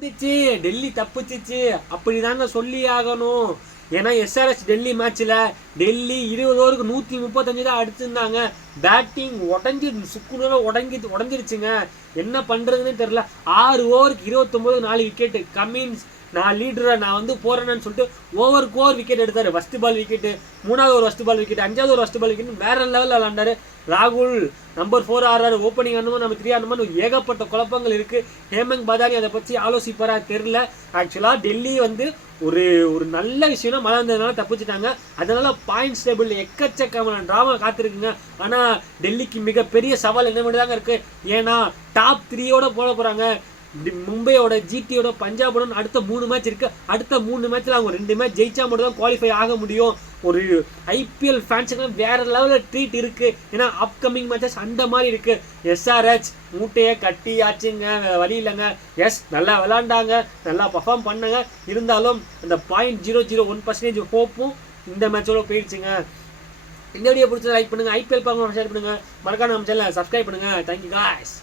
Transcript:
இருந்துச்சு. டெல்லி தப்பிச்சிச்சு அப்படிதாங்க சொல்லி ஆகணும். ஏன்னா எஸ்ஆர்எச் டெல்லி மேட்ச்ல டெல்லி 20 ஓவருக்கு 135 தான் அடிச்சிருந்தாங்க. பேட்டிங் உடஞ்சி சுக்குநூற உடஞ்சிருச்சுங்க. என்ன பண்றதுன்னு தெரியல. 6 ஓவருக்கு 29 4 விக்கெட். கமின்ஸ் நான் லீடரா நான் வந்து போறேன்னு சொல்லிட்டு ஓவருக்கு ஓவர் விக்கெட் எடுத்தாரு. ஃபர்ஸ்ட் பால் விக்கெட், 3வது ஒரு ஃபர்ஸ்ட் பால் விக்கெட், 5வது ஒரு ஃபர்ஸ்ட் பால் விக்கெட், வேற லெவலில் விளாண்டாரு. ராகுல் நம்பர் 4 ஆடுறாரு, ஓப்பனிங் ஆடணுமா நம்ம 3 ஆடணுமா, ஏகப்பட்ட குழப்பங்கள் இருக்கு. ஹேமந்த் பதானி அதை பற்றி ஆலோசிப்பாரா தெரியல. ஆக்சுவலா டெல்லி வந்து ஒரு ஒரு நல்ல விஷயம்னா மழை வந்ததுனால தப்பிச்சுட்டாங்க. அதனால பாயிண்ட்ஸ் டேபிள் எக்கச்சக்கமான டிராமா காத்திருக்குங்க. ஆனா டெல்லிக்கு மிகப்பெரிய சவால் என்ன மட்டும் தாங்க இருக்கு. ஏன்னா டாப் 3யோட போட போறாங்க. மும்பையோட, ஜிடியோட, பஞ்சாபோட அடுத்த 3 மேட்ச் இருக்கு. அடுத்த 3 மேட்ச்ல அவங்க 2 மேட்ச் ஜெயிச்சா மட்டும் தான் குவாலிஃபை ஆக முடியும். ஒரு ஐபிஎல் ஃபேன்ஸுக்கு வேற லெவலில் ட்ரீட் இருக்கு. ஏன்னா அப்கமிங் மேட்சஸ் அந்த மாதிரி இருக்கு. எஸ்ஆர்எச் மூட்டையை கட்டி ஆச்சுங்க, வழி இல்லைங்க. எஸ் நல்லா விளாண்டாங்க, நல்லா பர்ஃபார்ம் பண்ணாங்க. இருந்தாலும் அந்த 0.001% ஹோப்பும் இந்த மேட்சோட போயிடுச்சுங்க. இந்த வீடியோ பிடிச்சதை லைக் பண்ணுங்க, ஐபிஎல் பார்க்க ஷேர் பண்ணுங்க, மறக்காம நம்ம சேனலை சப்ஸ்கிரைப் பண்ணுங்க. Thank you guys.